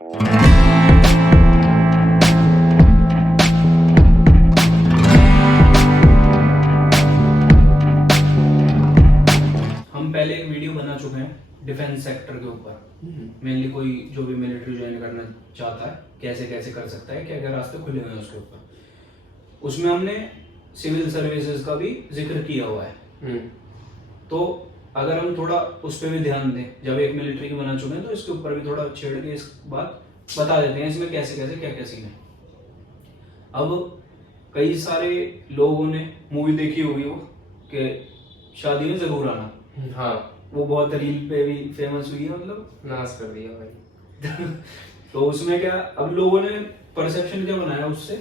हम पहले एक वीडियो बना चुके हैं डिफेंस सेक्टर के ऊपर। मेनली कोई जो भी मिलिट्री ज्वाइन करना चाहता है कैसे कैसे कर सकता है, क्या क्या रास्ते खुले हुए हैं उसके ऊपर। उसमें हमने सिविल सर्विसेज का भी जिक्र किया हुआ है। तो अगर हम थोड़ा उस पर भी ध्यान दें, जब एक मिलिट्री की बना चुके हैं तो इसके ऊपर भी थोड़ा छेड़ के इस बात बता देते हैं इसमें कैसे कैसे क्या क्या सीन है। अब कई सारे लोगों ने मूवी देखी होगी वो कि शादी में जरूर आना। हाँ, वो बहुत रील पे भी फेमस हुई है, मतलब नाश कर दिया भाई। तो उसमें क्या, अब लोगों ने परसेप्शन क्या बनाया उससे,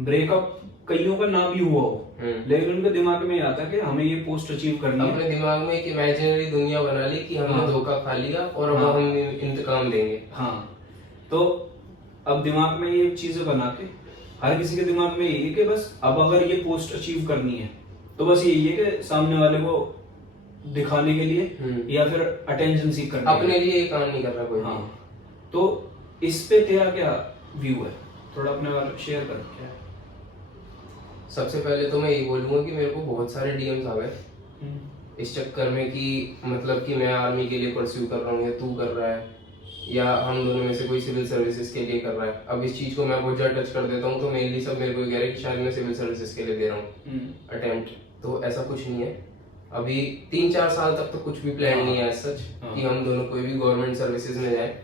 ब्रेकअप कईयों का ना भी हुआ हो लेकिन उनके दिमाग में आता कि हमें ये पोस्ट अचीव करनी है। अपने दिमाग में एक इमेजिनरी दुनिया बना ली कि हमने धोखा खा लिया और अब हम इंतकाम देंगे। हाँ, तो अब दिमाग में ये चीजें बना के हर किसी के दिमाग में यही है कि बस अब अगर ये पोस्ट अचीव करनी है तो बस यही है कि सामने वाले को दिखाने के लिए या फिर अटेंशन सीख करने अपने लिए ये काम नहीं कर रहा कोई। हाँ, तो इस पे तेरा क्या व्यू है, थोड़ा अपने बारे में शेयर कर। क्या है? सबसे पहले तो मैं यही बोलूंगा कि मेरे को बहुत सारे डीएम्स आ गए इस चक्कर में कि मतलब कि मैं आर्मी के लिए परस्यू कर रहा हूँ या तू कर रहा है या हम दोनों में से कोई सिविल सर्विसेज के लिए कर रहा है। अब इस चीज को मैं बहुत ज्यादा टच कर देता हूँ तो मेनली सब मेरे को कह रहे हैं कि शायद मैं सिविल सर्विसेज के लिए दे रहा हूँ अटेम्प्ट। तो ऐसा कुछ नहीं है, अभी 3-4 साल तक तो कुछ भी प्लान नहीं है सच कि हम दोनों कोई भी गवर्नमेंट सर्विसेज में जाए।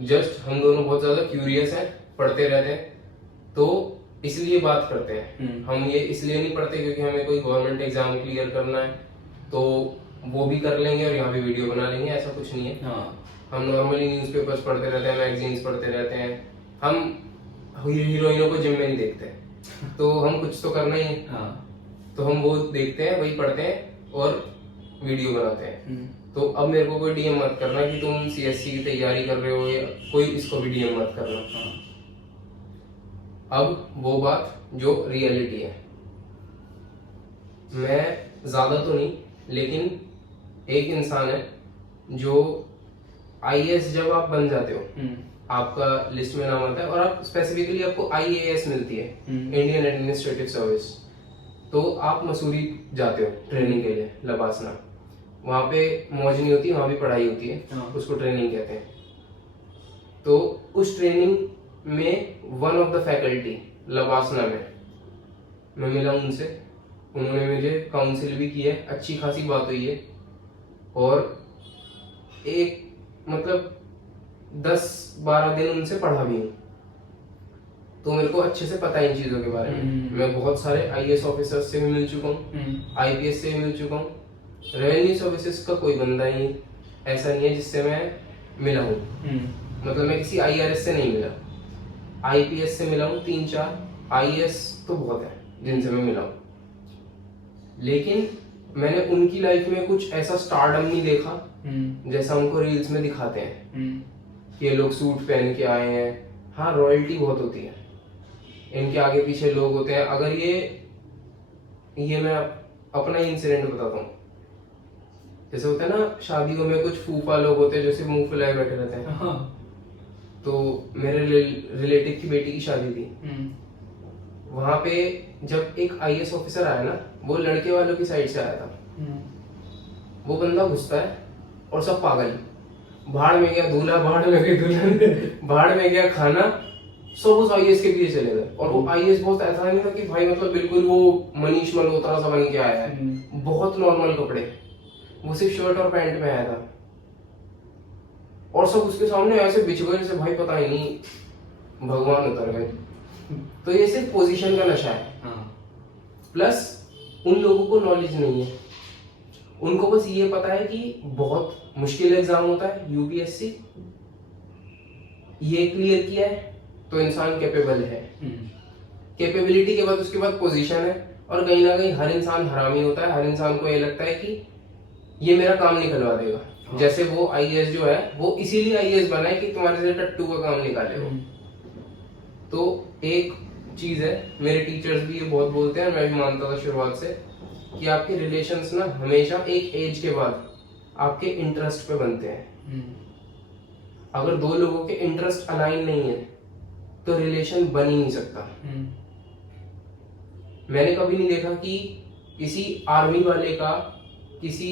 जस्ट हम दोनों बहुत ज्यादा क्यूरियस हैं, पढ़ते रहते हैं तो इसलिए बात करते हैं। हम ये इसलिए नहीं पढ़ते क्योंकि हमें कोई गवर्नमेंट एग्जाम क्लियर करना है तो वो भी कर लेंगे और यहाँ भी वीडियो बना लेंगे, ऐसा कुछ नहीं है। हम नॉर्मली न्यूज़पेपर्स पढ़ते रहते हैं, मैगजीन्स पढ़ते रहते हैं। हम हीरोइनों को जिम में नहीं देखते तो हम कुछ तो करना ही है। तो हम वो देखते हैं, वही पढ़ते हैं और वीडियो बनाते हैं। तो अब मेरे को कोई डीएम मत करना कि तुम सीएससी की तैयारी कर रहे हो या कोई इसको भी डीएम मत करना। अब वो बात जो रियलिटी है, मैं ज्यादा तो नहीं लेकिन एक इंसान है जो आईएएस जब आप बन जाते हो आपका लिस्ट में नाम आता है और आप स्पेसिफिकली आपको आईएएस मिलती है, इंडियन एडमिनिस्ट्रेटिव सर्विस। तो आप मसूरी जाते हो ट्रेनिंग के लिए, लबासना। वहाँ पे मौज नहीं होती, वहाँ भी पढ़ाई होती है, उसको ट्रेनिंग कहते हैं। तो उस ट्रेनिंग में one of the faculty LBSNAA में मैं मिला उनसे, उन्होंने मुझे काउंसिल भी की है, अच्छी खासी बात हुई है और एक मतलब 10-12 दिन उनसे पढ़ा भी हूँ तो मेरे को अच्छे से पता है इन चीजों के बारे में। मैं बहुत सारे आईएएस ऑफिसर्स से भी मिल चुका हूँ, आईपीएस से भी मिल चुका हूँ। रेवेन्यू सर्विसेज का कोई बंदा ही ऐसा नहीं है जिससे मैं मिला हूँ, मतलब मैं किसी आईआरएस से नहीं मिला, आईपीएस से मिला हूँ 3-4, आईएएस तो बहुत है जिनसे मैं मिला हूँ। लेकिन मैंने उनकी लाइफ में कुछ ऐसा स्टारडम नहीं देखा जैसा हमको रील्स में दिखाते हैं कि ये लोग सूट पहन के आए हैं। हाँ, रॉयल्टी बहुत होती है, इनके आगे पीछे लोग होते हैं। अगर ये मैं अपना ही इंसिडेंट बताता हूँ। जैसे होता है ना शादियों में कुछ फूफा लोग होते हैं जो सिर्फ मुंह फुलाए बैठे रहते हैं। तो मेरे रिलेटिव की बेटी की शादी थी, वहां पे जब एक आईएएस ऑफिसर आया ना, वो लड़के वालों की साइड से आया था। वो बंदा घुसता है और सब पागल, भाड़ में गया दूल्हा, भाड़ में गई दुल्हन, भाड़ में गया खाना, सब उस आईएएस के पीछे चले गए। और वो आईएएस बहुत ऐसा नहीं था कि भाई मतलब बिल्कुल वो मनीष मल्होत्रा सा बन के आया है, बहुत नॉर्मल कपड़े, वो सिर्फ शर्ट और पैंट में आया था और सब उसके सामने ऐसे बिछ गए जैसे भाई पता ही नहीं भगवान उतर गए। तो ये सिर्फ पोजीशन का नशा है। प्लस उन लोगों को नॉलेज नहीं है, उनको बस ये पता है कि बहुत मुश्किल एग्जाम होता है यूपीएससी, ये क्लियर किया है तो इंसान कैपेबल है। कैपेबिलिटी के बाद उसके बाद पोजीशन है। और कहीं ना कहीं हर इंसान हरामी होता है, हर इंसान को ये लगता है कि ये मेरा काम निकलवा देगा। जैसे वो आईएएस जो है वो इसीलिए आईएएस बना है कि तुम्हारे से टट्टू का काम निकाले हो। तो एक चीज है, मेरे टीचर्स भी ये बहुत बोलते हैं, मैं भी मानता था शुरुआत से, कि आपके रिलेशंस ना हमेशा एक एज के बाद आपके इंटरेस्ट पे बनते हैं। अगर दो लोगों के इंटरेस्ट अलाइन नहीं है तो रिलेशन बन ही नहीं सकता। मैंने कभी नहीं देखा कि किसी आर्मी वाले का किसी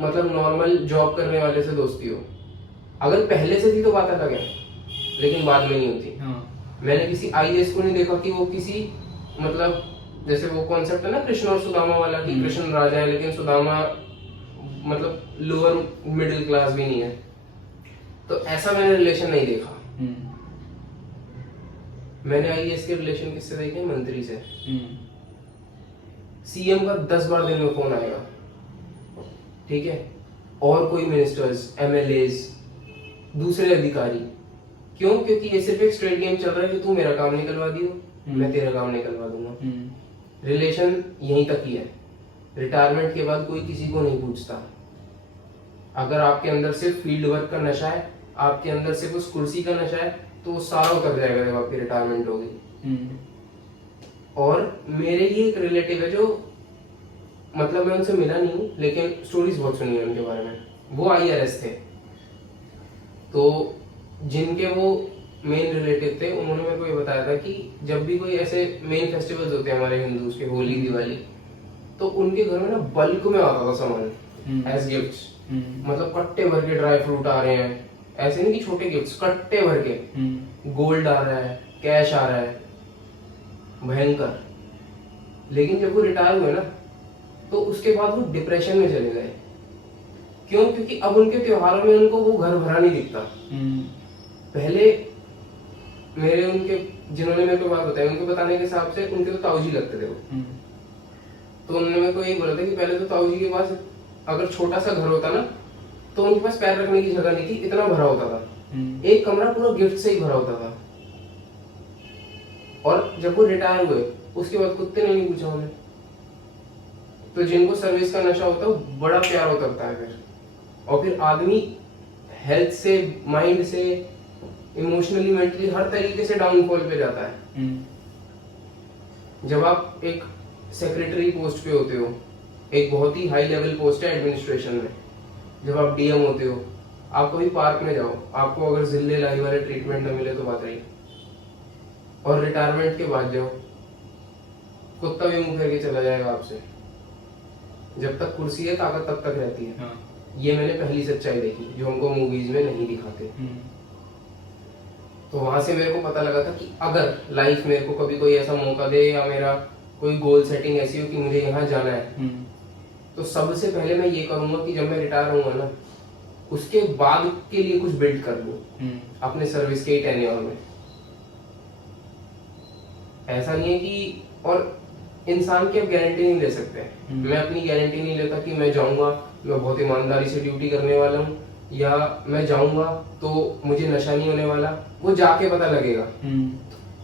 मतलब नॉर्मल जॉब करने वाले से दोस्ती हो। अगर पहले से थी तो बात अलग है, लेकिन बाद में नहीं होती। मैंने किसी आईएएस को नहीं देखा कि वो किसी मतलब जैसे वो कॉन्सेप्ट है ना कृष्ण और सुदामा वाला, कि कृष्ण राजा है लेकिन सुदामा मतलब लोअर मिडिल क्लास भी नहीं है, तो ऐसा मैंने रिलेशन नहीं देखा। मैंने आईएएस के रिलेशन किससे देखे? मंत्री से। सीएम का 10 बार दिन में फोन आएगा, ठीक है, और कोई मिनिस्टर्स, एमएलएज, दूसरे अधिकारी। क्यों? क्योंकि ये सिर्फ एक स्ट्रेट गेम चल रहा है कि तू मेरा काम निकलवा दियो, मैं तेरा काम निकलवा दूंगा। रिलेशन यहीं तक ही है। रिटायरमेंट के बाद कोई किसी को नहीं पूछता। अगर आपके अंदर सिर्फ फील्ड वर्क का नशा है, आपके अंदर सिर्फ उस कुर्सी का नशा है, तो वो सारा उतर जाएगा जब आपकी रिटायरमेंट होगी। और मेरे ही एक रिलेटिव है जो मतलब मैं उनसे मिला नहीं हूँ, लेकिन स्टोरीज बहुत सुनी है उनके बारे में। वो आईआरएस थे, तो जिनके वो मेन रिलेटिव थे उन्होंने मेरे को ये बताया था कि जब भी कोई ऐसे मेन फेस्टिवल्स होते हैं हमारे हिंदूज के, होली, दिवाली, तो उनके घर में ना बल्क में आता था सामान एज गिफ्ट्स। मतलब कट्टे भर के ड्राई फ्रूट आ रहे हैं, ऐसे नहीं कि छोटे गिफ्ट्स, कट्टे भर के, गोल्ड आ रहा है, कैश आ रहा है, भयंकर। लेकिन जब वो रिटायर हुए ना तो उसके बाद वो डिप्रेशन में चले गए। क्यों? क्योंकि अब उनके त्योहारों में उनको वो घर भरा नहीं दिखता। पहले मेरे उनके जिन्होंने मेरे को बात बताई, उनके बताने के हिसाब से उनके तो ताऊजी लगते थे वो। तो उन्होंने मेरे को यही बोला था कि पहले तो ताऊजी के पास अगर छोटा सा घर होता ना तो उनके पास पैर रखने की जगह नहीं थी, इतना भरा होता था। एक कमरा पूरा गिफ्ट से ही भरा होता था। और जब वो रिटायर हुए उसके बाद कुत्ते ने नहीं पूछा उन्हें। तो जिनको सर्विस का नशा होता है वो बड़ा प्यार उतरता है फिर, और फिर आदमी हेल्थ से, माइंड से, इमोशनली, मेंटली हर तरीके से डाउनफॉल पे जाता है। जब आप एक सेक्रेटरी पोस्ट पे होते हो, एक बहुत ही हाई लेवल पोस्ट है एडमिनिस्ट्रेशन में, जब आप डीएम होते हो, आप कभी पार्क में जाओ, आपको अगर जिले लाई वाले ट्रीटमेंट न मिले तो बात रही, और रिटायरमेंट के बाद जाओ, कुत्ता भी मुंह फेर के चला जाएगा आपसे। जब तक कुर्सी है ताकत तब तक रहती है। ये मैंने पहली सच्चाई देखी जो हमको मूवीज में नहीं दिखाते। तो वहां से मेरे को पता लगा था कि अगर लाइफ मेरे को कभी कोई ऐसा मौका दे या मेरा कोई गोल सेटिंग ऐसी हो कि मुझे यहाँ जाना है, तो सबसे पहले मैं ये करूंगा कि जब मैं रिटायर होऊंगा ना उसके बाद के लिए कुछ बिल्ड कर लूं अपने सर्विस के टेन्योर में। ऐसा नहीं है कि, और इंसान की आप गारंटी नहीं ले सकते। मैं अपनी गारंटी नहीं लेता कि मैं जाऊंगा, मैं बहुत ईमानदारी से ड्यूटी करने वाला हूँ, या मैं जाऊंगा तो मुझे नशा नहीं होने वाला। वो जाके पता लगेगा।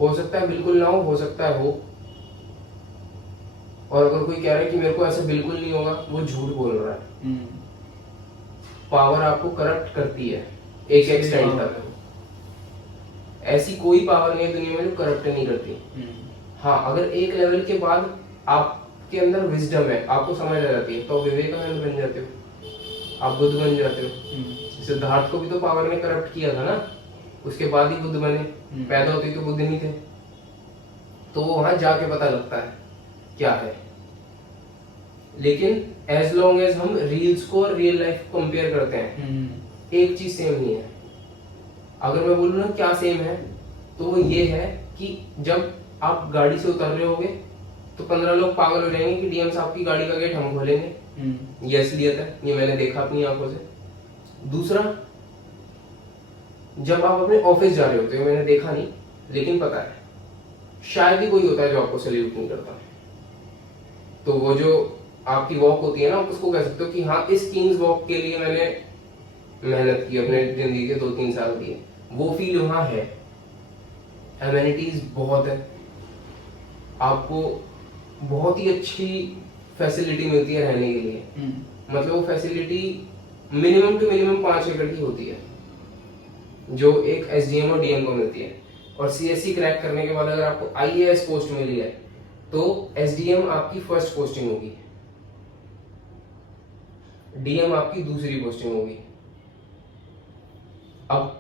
हो सकता है बिल्कुल ना हो सकता है हो। और अगर कोई कह रहा है कि मेरे को ऐसा बिल्कुल नहीं होगा, वो झूठ बोल रहा है। पावर आपको करप्ट करती है एक एक्सटेंट तक। ऐसी कोई पावर नहीं है दुनिया में जो करप्ट नहीं करती। हाँ, अगर एक लेवल के बाद आपके अंदर विजडम है, आपको समझ आ जाती है, तो विवेकानंद बन जाते हो, आप बुद्ध बन जाते हो। सिद्धार्थ को भी तो पावर ने करप्ट किया था ना, उसके बाद ही बुद्ध बने। पैदा होते तो बुद्ध नहीं थे। तो वहां जाके पता लगता है क्या है। लेकिन एज लॉन्ग एज हम रील्स को और रियल लाइफ को कंपेयर करते हैं, एक चीज सेम नहीं है। अगर मैं बोलूँ ना क्या सेम है, तो वो ये है कि जब आप गाड़ी से उतर रहे होगे तो 15 लोग पागल हो जाएंगे कि डीएम साहब की गाड़ी का गेट हम खोलेंगे। ये असलियत है, ये मैंने देखा अपनी आंखों से। दूसरा, जब आप अपने ऑफिस जा रहे होते हो, मैंने देखा नहीं लेकिन पता है, शायद ही कोई होता है जो आपको सैल्यूट नहीं करता। तो वो जो आपकी वॉक होती है ना, आप उसको कह सकते हो कि हाँ, इस किंग्स वॉक के लिए मैंने मेहनत की, अपने जिंदगी के 2-3 साल दिए। वो फील वहां है। एमेनिटीज बहुत है, आपको बहुत ही अच्छी फैसिलिटी मिलती है रहने के लिए। मतलब वो फैसिलिटी मिनिमम टू मिनिमम 5 एकड़ की होती है, जो एक एसडीएम और डीएम को मिलती है। और सीएससी क्रैक करने के बाद अगर आपको आईएएस पोस्ट मिली है तो एसडीएम आपकी फर्स्ट पोस्टिंग होगी, डीएम आपकी दूसरी पोस्टिंग होगी। अब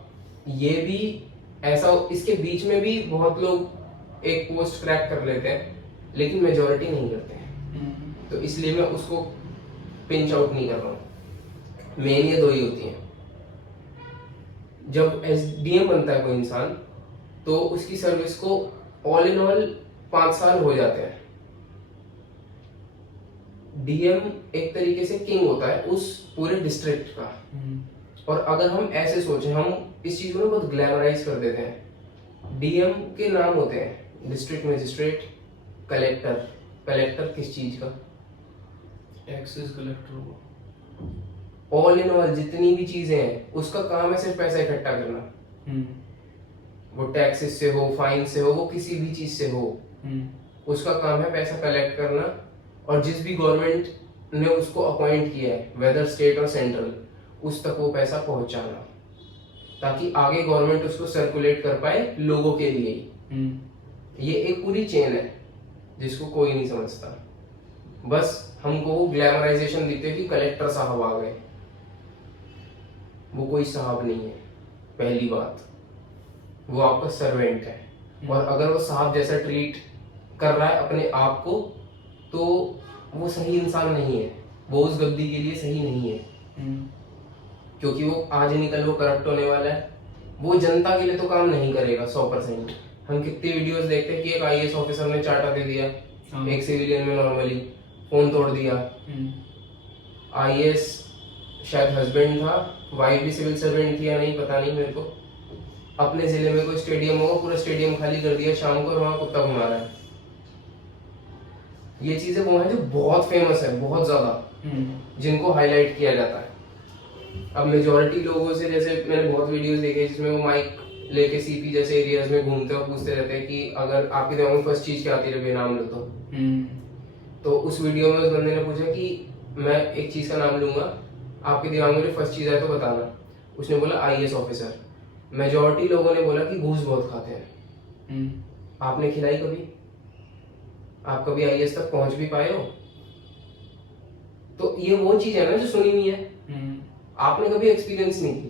ये भी ऐसा, इसके बीच में भी बहुत लोग एक पोस्ट क्रैक कर लेते हैं, लेकिन मेजोरिटी नहीं करते हैं। तो इसलिए मैं उसको पिंच आउट नहीं कर रहा हूँ। मेन ये दो ही होती हैं। जब एसडीएम बनता है कोई इंसान, तो उसकी सर्विस को ऑल इन ऑल 5 साल हो जाते हैं। डीएम एक तरीके से किंग होता है उस पूरे डिस्ट्रिक्ट का। और अगर हम ऐसे सोचें, हम इस चीज को ना बहुत ग्लैमराइज कर देते हैं। डीएम के नाम होते हैं डिस्ट्रिक्ट मजिस्ट्रेट, कलेक्टर। कलेक्टर किस चीज का? टैक्सेस कलेक्टर हुआ। ऑल इन ऑल जितनी भी चीजें हैं, उसका काम है सिर्फ पैसा इकट्ठा करना। वो टैक्सेस से हो, फाइन से हो, वो किसी भी चीज से हो, उसका काम है पैसा कलेक्ट करना। और जिस भी गवर्नमेंट ने उसको अपॉइंट किया है, वेदर स्टेट और सेंट्रल, उस तक वो पैसा पहुंचाना, ताकि आगे गवर्नमेंट उसको सर्कुलेट कर पाए लोगों के लिए ही। ये एक पूरी चेन है जिसको कोई नहीं समझता। बस हमको वो ग्लैमराइजेशन देते हैं कि कलेक्टर साहब आ गए। वो कोई साहब नहीं है, पहली बात। वो आपका सर्वेंट है। और अगर वो साहब जैसा ट्रीट कर रहा है अपने आप को, तो वो सही इंसान नहीं है, वो उस गद्दी के लिए सही नहीं है। क्योंकि वो आज निकल वो करप्ट होने वाला है। वो जनता के लिए तो काम नहीं करेगा 100%। हम कितने वीडियोस देखते हैं कि एक आईएएस ऑफिसर ने चाटा दे दिया एक सिविलियन में, नॉर्मली फोन तोड़ दिया। आईएएस शायद हस्बैंड था, वाइफ भी सिविल सर्वेंट थी या नहीं पता नहीं मेरे को। अपने जिले में कोई स्टेडियम होगा, पूरा स्टेडियम खाली कर दिया शाम को, और वहां कुत्ता घुमा रहा है। ये चीजें वो हैं जो बहुत फेमस है, बहुत ज्यादा, जिनको हाईलाइट किया जाता है। अब मेजोरिटी लोगों से, जैसे मैंने बहुत वीडियोस देखे जिसमें वो माइक लेके सीपी जैसे एरियाज में घूमते और पूछते रहते हैं कि अगर आपके दिमाग में फर्स्ट चीज क्या आती है नाम लो तो उस वीडियो में उस बंदे ने पूछा कि मैं एक चीज का नाम लूंगा, आपके दिमाग में जो फर्स्ट चीज आए तो बताना। उसने बोला आईएएस ऑफिसर। मेजोरिटी लोगों ने बोला कि घूस बहुत खाते हैं। आपने खिलाई कभी? आप कभी आईएएस तक पहुंच भी पाए हो? तो ये वो चीज है ना जो सुनी हुई है, आपने कभी एक्सपीरियंस नहीं की।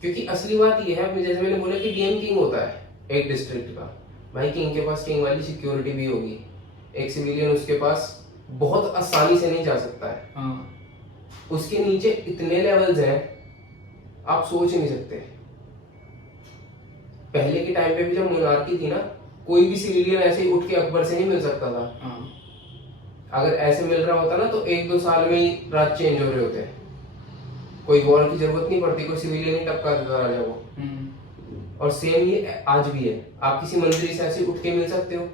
क्योंकि असली बात ये है, जैसे मैंने बोला कि डीएम किंग होता है एक डिस्ट्रिक्ट का। भाई किंग के पास किंग वाली सिक्योरिटी भी होगी। एक सिविलियन उसके पास बहुत आसानी से नहीं जा सकता है। उसके नीचे इतने लेवल्स हैं, आप सोच नहीं सकते। पहले के टाइम पे भी जब मोनार्की थी ना, कोई भी सिविलियन ऐसे ही उठ के अकबर से नहीं मिल सकता था। अगर ऐसे मिल रहा होता ना, तो 1-2 साल में ही राज चेंज हो रहे होते। कोई वॉर की जरूरत नहीं पड़ती, कोई सिविलियन ही टपका देता राजा को। और सेम ये आज भी है। आप किसी मंत्री से ऐसे उठ के मिल सकते हो,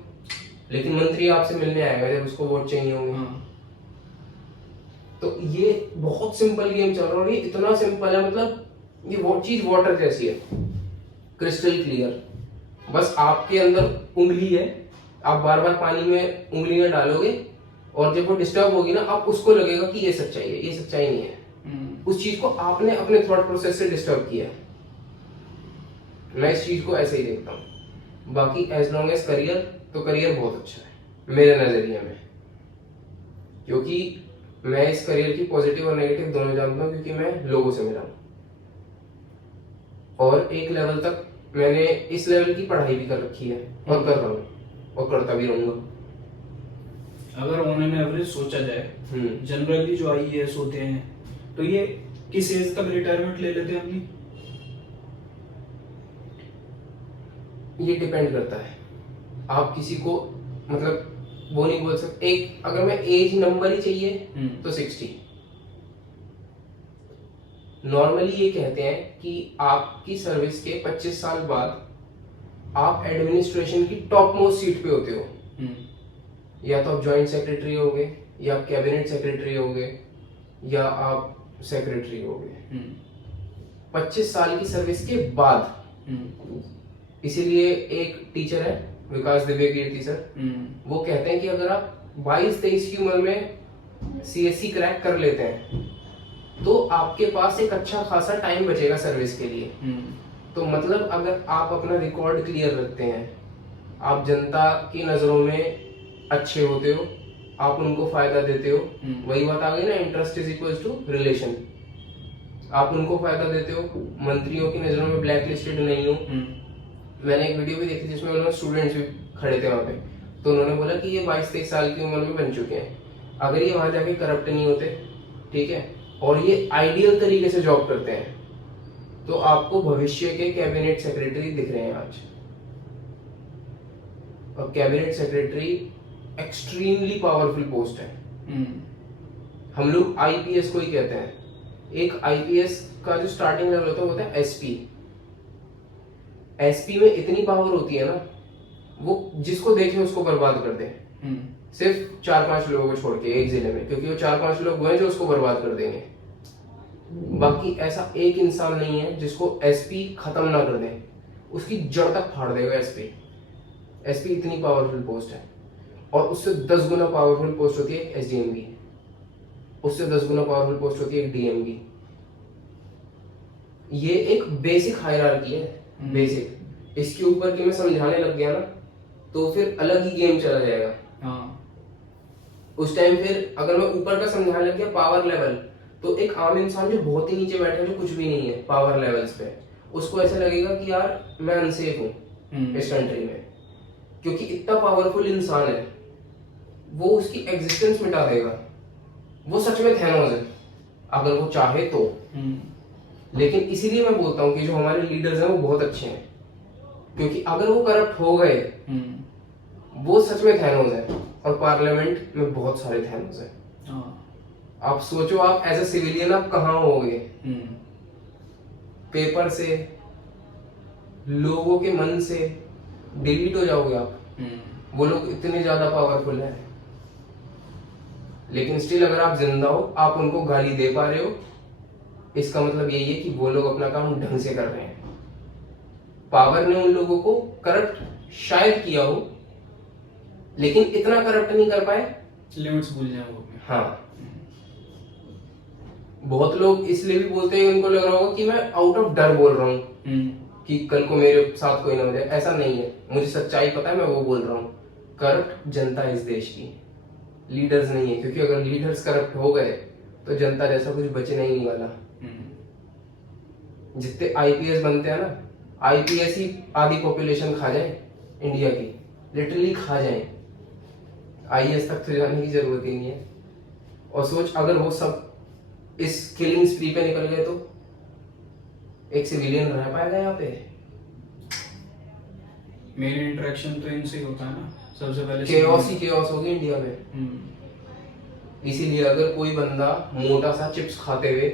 लेकिन मंत्री आपसे मिलने आएगा जब उसको वोट चाहिए होंगे। तो ये बहुत सिंपल गेम चल रहा है, और ये इतना सिंपल है, मतलब ये वो चीज वाटर जैसी है, क्रिस्टल क्लियर। बस आपके अंदर उंगली है, आप बार बार पानी में उंगलियां डालोगे, और जब वो डिस्टर्ब होगी ना, आप उसको लगेगा कि ये सच्चाई है, ये सच्चाई नहीं है। उस चीज को आपने अपने थॉट प्रोसेस से डिस्टर्ब किया। मैं इस चीज को ऐसे ही देखता हूँ। बाकी एज लॉन्ग एज करियर, तो करियर बहुत अच्छा है मेरे नजरिए में। क्योंकि मैं इस करियर की पॉजिटिव और नेगेटिव दोनों जानता हूँ, क्योंकि मैं लोगों से मिला हूँ। और एक लेवल तक मैंने इस लेवल की पढ़ाई भी कर रखी है, और कर रहा हूँ, और करता भी रहूंगा। अगर ऑन एन एवरेज सोचा जाए, जनरली जो आईएएस होते हैं, तो ये किस एज तक रिटायरमेंट ले लेते हैं अपनी? ये डिपेंड करता है। आप किसी को, मतलब वो नहीं बोल सकते एक, अगर मैं एज नंबर ही चाहिए तो 60। नॉर्मली ये कहते हैं कि आपकी सर्विस के 25 साल बाद आप एडमिनिस्ट्रेशन की टॉप मोस्ट सीट पे होते हो। या तो आप ज्वाइंट सेक्रेटरी होगे, या आप कैबिनेट सेक्रेटरी होगे, या आप सेक्रेटरी होगे 25 साल की सर्विस के बाद। इसीलिए एक टीचर है विकास दिव्य कीर्ति सर, वो कहते हैं कि अगर आप 22-23 की उम्र में सीएससी क्रैक कर लेते हैं, तो आपके पास एक अच्छा खासा टाइम बचेगा सर्विस के लिए। तो मतलब अगर आप अपना रिकॉर्ड क्लियर रखते हैं, आप जनता की नजरों में अच्छे होते हो, आप उनको फायदा देते हो, वही बात आ गई ना, interest is equal to relation. आप उनको फायदा देते हो, मंत्रियों की नजरों में ब्लैक लिस्टेड नहीं हो। मैंने एक वीडियो भी देखी जिसमें उन्होंने स्टूडेंट्स भी खड़े थे वहाँ पे, तो उन्होंने बोला कि ये 22-23 साल की उम्र में बन चुके हैं, अगर ये वहां जाके करप्ट नहीं होते, ठीक है, और ये आइडियल तरीके से जॉब करते हैं, तो आपको भविष्य के कैबिनेट सेक्रेटरी दिख रहे हैं आज। और cabinet secretary extremely powerful post है। हम लोग आईपीएस को ही कहते हैं। एक आईपीएस का जो स्टार्टिंग लेवल होता है वो होता है एसपी। एसपी में इतनी पावर होती है ना, वो जिसको देखे उसको बर्बाद कर दे, सिर्फ 4-5 लोगों को छोड़ के एक जिले में, क्योंकि वो 4-5 लोग वो हैं जो उसको बर्बाद कर देंगे। बाकी ऐसा एक इंसान नहीं है जिसको एसपी खत्म ना कर दे, उसकी जड़ तक फाड़ देगा एसपी। एसपी इतनी पावरफुल पोस्ट है। और उससे 10 गुना पावरफुल पोस्ट होती है एसडीएम की, उससे 10 गुना पावरफुल पोस्ट होती है डीएम की। ये एक बेसिक हायरार्की है, बेसिक। इसके ऊपर की मैं समझाने लग गया ना तो फिर अलग ही गेम चला जाएगा। उस टाइम फिर अगर मैं ऊपर का समझाने लग गया पावर लेवल, तो एक आम इंसान जो बहुत ही नीचे बैठा है, जो कुछ भी नहीं है पावर लेवल्स पे, उसको ऐसा लगेगा कि यार मैं अनसेफ हूँ इस कंट्री में, क्योंकि इतना पावरफुल इंसान है, वो उसकी एग्जिस्टेंस मिटा देगा। वो सच में थैनोस है अगर वो चाहे तो। लेकिन इसीलिए मैं बोलता हूँ कि जो हमारे लीडर्स हैं वो बहुत अच्छे हैं, क्योंकि अगर वो करप्ट हो गए, वो सच में थैनोस है। और पार्लियामेंट में बहुत सारे थैनोस हैं। आप सोचो, आप एज ए सिविलियन आप कहाँ होगे? पेपर से, लोगों के मन से डिलीट हो जाओगे आप। वो लोग इतने ज्यादा पावरफुल हैं, लेकिन स्टिल अगर आप जिंदा हो, आप उनको गाली दे पा रहे हो, इसका मतलब यही है कि वो लोग अपना काम ढंग से कर रहे हैं। पावर ने उन लोगों को करप्ट शायद किया हो, लेकिन इतना करप्ट नहीं कर पाए, लिमिट्स भूल जाए वो। हाँ, बहुत लोग इसलिए भी बोलते हैं, उनको लग रहा होगा कि मैं आउट ऑफ डर बोल रहा हूँ कि कल को मेरे साथ कोई ना हो जाए। ऐसा नहीं है, मुझे सच्चाई पता है, मैं वो बोल रहा हूँ। करप्ट जनता इस देश की, लीडर्स नहीं है, क्योंकि अगर लीडर्स करप्ट हो गए तो जनता जैसा कुछ बचना ही नहीं वाला। जितने आईपीएस बनते हैं ना, आईपीएस ही आधी पॉपुलेशन खा जाए इंडिया की, लिटरली खा जाए। आईएएस तक तो जाने की जरूरत ही नहीं है। और सोच, अगर वो सब इस किलिंग स्प्री पे निकल गए तो एक सिविलियन रह पाएगा यहाँ पे? मेन इंटरेक्शन तो इनसे ही होता है ना सबसे पहले। केओस ही केओस होगी इंडिया में। इसीलिए अगर कोई बंदा मोटा सा चिप्स खाते हुए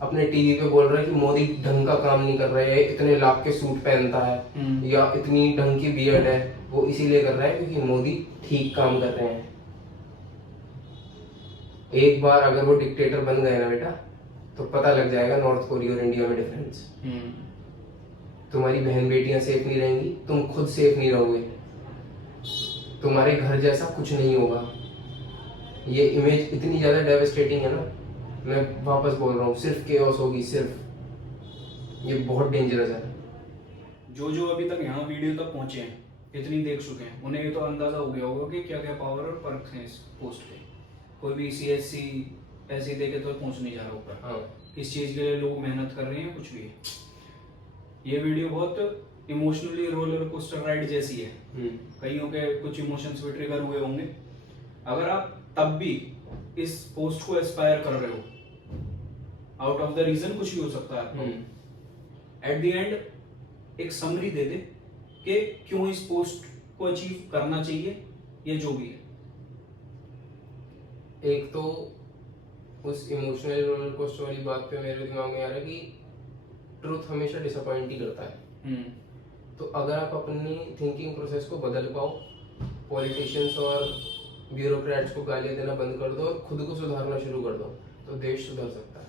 अपने टीवी पे बोल रहा है कि मोदी ढंग का काम नहीं कर रहा है, इतने लाख के सूट पहनता है या इतनी ढंग की बियर्ड है, वो इसीलिए कर रहा है क्योंकि मोदी ठीक काम कर रहे हैं। एक बार अगर वो डिक्टेटर बन गए ना बेटा, तो पता लग जाएगा नॉर्थ कोरिया और इंडिया में डिफरेंस। तुम्हारी बहन बेटियां सेफ नहीं रहेंगी, तुम खुद सेफ नहीं रहोगे, तुम्हारे घर जैसा कुछ नहीं होगा। ये इमेज इतनी ज्यादा डेवास्टेटिंग है ना, मैं वापस बोल रहा हूँ, सिर्फ केओस होगी, सिर्फ। ये बहुत डेंजरस है। जो अभी तक यहाँ वीडियो तक पहुंचे हैं, इतनी देख चुके हैं, उन्हें ये तो अंदाजा हो गया होगा कि क्या क्या पावर और पर्क हैं इस पोस्ट के। कोई भी सीएससी ऐसे ही देखे तो पहुंच नहीं जा रहा ऊपर। हाँ। किस चीज के लिए लोग मेहनत कर रहे हैं, कुछ भी है। ये वीडियो बहुत इमोशनली रोलर कोस्टर राइड जैसी है। कईयों के कुछ इमोशंस भी ट्रिगर हुए होंगे। अगर आप तब भी इस पोस्ट को एस्पायर कर रहे हो, आउट ऑफ द रीजन कुछ भी हो सकता है आपको, एट द एंड एक समरी दे दे कि क्यों इस पोस्ट को अचीव करना चाहिए, ये जो भी है। एक तो उस इमोशनल रोलर कोस्टर वाली बात पे मेरे दिमाग में आ रहा है कि ट्रुथ हमेशा डिसअपॉइंट ही करता है। तो अगर आप अपनी थिंकिंग प्रोसेस को बदल पाओ, पॉलिटिशियंस और ब्यूरोक्रेट्स को गालियां देना बंद कर दो और खुद को सुधारना शुरू कर दो, तो देश सुधर सकता है।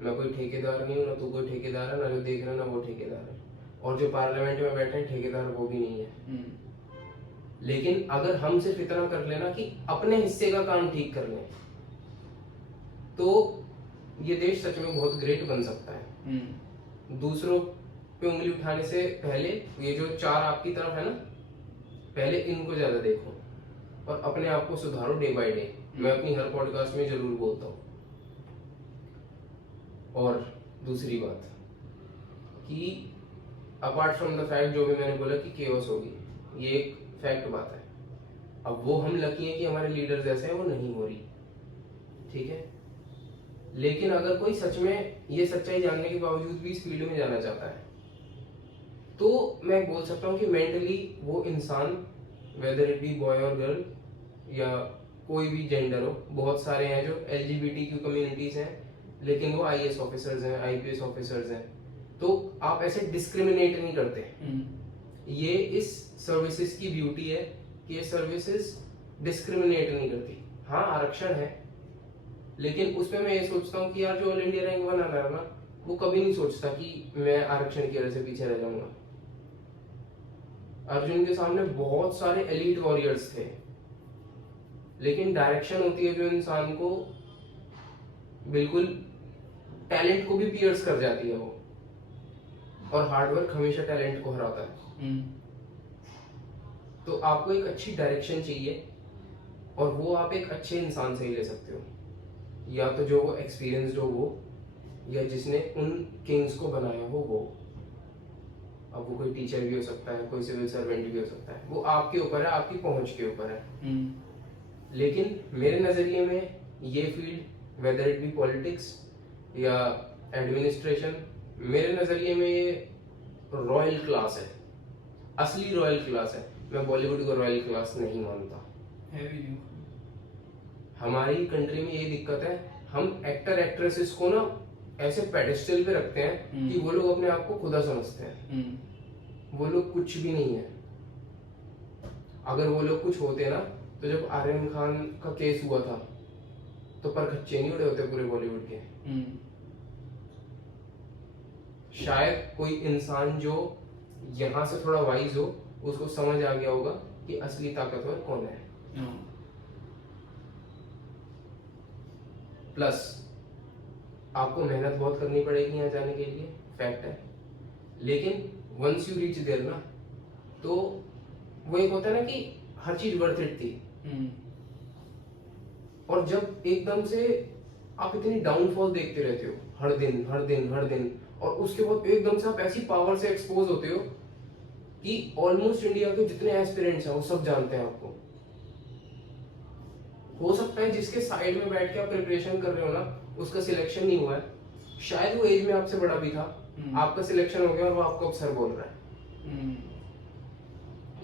मैं कोई ठेकेदार नहीं हूँ, ना तू कोई ठेकेदार है, ना जो देख रहा है ना वो ठेकेदार है, और जो पार्लियामेंट में बैठे हैं ठेकेदार वो भी नहीं है। लेकिन अगर हम सिर्फ इतना कर लेना कि अपने हिस्से का काम ठीक कर लें, तो ये देश सच में बहुत ग्रेट बन सकता है। दूसरों पे उंगली उठाने से पहले ये जो 4 आपकी तरफ है ना, पहले इनको ज्यादा देखो और अपने आप को सुधारो डे बाय डे। मैं अपनी हर पॉडकास्ट में जरूर बोलता हूँ। और दूसरी बात कि अपार्ट फ्रॉम द फैक्ट जो भी मैंने बोला कि केओस होगी, ये एक फैक्ट बात है। अब वो हम लकी हैं कि हमारे लीडर जैसे हैं, वो नहीं हो रही, ठीक है। लेकिन अगर कोई सच में ये सच्चाई जानने के बावजूद भी इस फील्ड में जाना चाहता है, तो मैं बोल सकता हूँ कि मेंटली वो इंसान, वेदर इट बी बॉय और गर्ल या कोई भी जेंडर हो, बहुत सारे हैं जो LGBTQ कम्युनिटीज हैं लेकिन वो IAS ऑफिसर्स हैं, IPS ऑफिसर्स हैं, तो आप ऐसे डिस्क्रिमिनेट नहीं करते। ये इस सर्विसेज की ब्यूटी है कि ये सर्विसेज डिस्क्रिमिनेट नहीं करती। हाँ, आरक्षण है, लेकिन उसमें मैं ये सोचता हूँ कि यार जो ऑल इंडिया रैंक बना रहा है ना, वो कभी नहीं सोचता कि मैं आरक्षण की वजह से पीछे रह जाऊंगा। अर्जुन के सामने बहुत सारे एलीट वॉरियर्स थे, लेकिन डायरेक्शन होती है जो इंसान को बिल्कुल टैलेंट को भी पियर्स कर जाती है वो, और हार्डवर्क हमेशा टैलेंट को हराता है। तो आपको एक अच्छी डायरेक्शन चाहिए, और वो आप एक अच्छे इंसान से ही ले सकते हो, या तो जो वो एक्सपीरियंस्ड हो वो, या जिसने उन किंग्स को बनाया हो वो। अब वो कोई टीचर भी हो सकता है, कोई सिविल सर्वेंट भी हो सकता है, वो आपके ऊपर है, आपकी पहुंच के ऊपर है। लेकिन मेरे नजरिए में ये field, whether it be politics या एडमिनिस्ट्रेशन, मेरे नजरिए में ये रॉयल क्लास है, असली रॉयल क्लास है। मैं बॉलीवुड को रॉयल क्लास नहीं मानता। हमारी कंट्री में ये दिक्कत है, हम एक्टर एक्ट्रेसेस को ना ऐसे पेडेस्टल पे रखते हैं कि वो लोग अपने आप को खुदा समझते हैं। वो लोग कुछ भी नहीं है। अगर वो लोग कुछ होते ना, तो जब आर्यन खान का केस हुआ था तो पर खच्चे नहीं उड़े होते पूरे बॉलीवुड के। शायद कोई इंसान जो यहाँ से थोड़ा वाइज हो, उसको समझ आ गया होगा कि असली ताकतवर कौन है। प्लस आपको मेहनत बहुत करनी पड़ेगी यहाँ जाने के लिए, फैक्ट है, लेकिन वंस यू रीच देयर ना, तो वो एक होता है ना कि हर चीज वर्थ इट थी। और जब एकदम से आप इतनी डाउनफॉल देखते रहते हो हर दिन हर दिन हर दिन, और उसके बाद एकदम से आप ऐसी पावर से एक्सपोज होते हो कि ऑलमोस्ट इंडिया के जितने एस्पिरेंट्स हैं वो सब जानते हैं आपको। हो सकता है जिसके साइड में बैठ के आप प्रिपरेशन कर रहे हो ना, उसका सिलेक्शन नहीं हुआ है, शायद वो एज में आपसे बड़ा भी था, आपका सिलेक्शन हो गया और वो आपको अब सर बोल रहा है।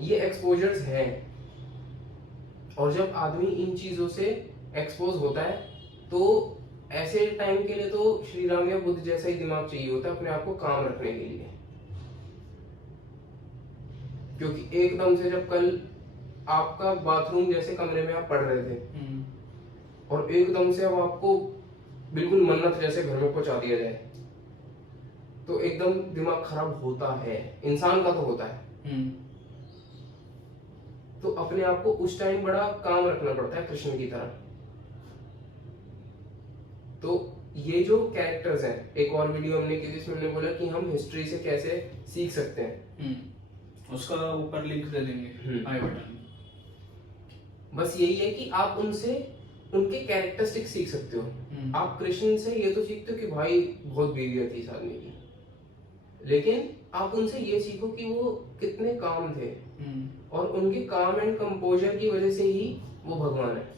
ये एक्सपोजर्स हैं, और जब आदमी इन चीजों से एक्सपोज होता है तो ऐसे टाइम के लिए तो श्री राम या बुद्ध जैसा ही दिमाग चाहिए होता है अपने आप को काम रखने के लिए। क्योंकि एकदम से जब कल आपका बाथरूम जैसे कमरे में आप पढ़ रहे थे और एकदम से अब आपको बिल्कुल मन्नत जैसे घर में पहुंचा दिया जाए, तो एकदम दिमाग खराब होता है, इंसान का तो होता है। तो अपने आप को उस टाइम बड़ा काम रखना पड़ता है कृष्ण की तरह। तो ये जो कैरेक्टर्स हैं, एक और वीडियो हमने की जिसमें हमने बोला कि हम हिस्ट्री से कैसे सीख सकते हैं, उसका ऊपर लिंक दे देंगे आई बटन। बस यही है कि आप उनसे उनके कैरेक्टरिस्टिक सीख सकते हो। आप कृष्ण से ये तो सीखते हो कि भाई बहुत बेइज्जती थी इस आदमी की, लेकिन आप उनसे ये सीखो कि वो कितने काम थे, और उनके काम एंड कंपोजर की वजह से ही वो भगवान है।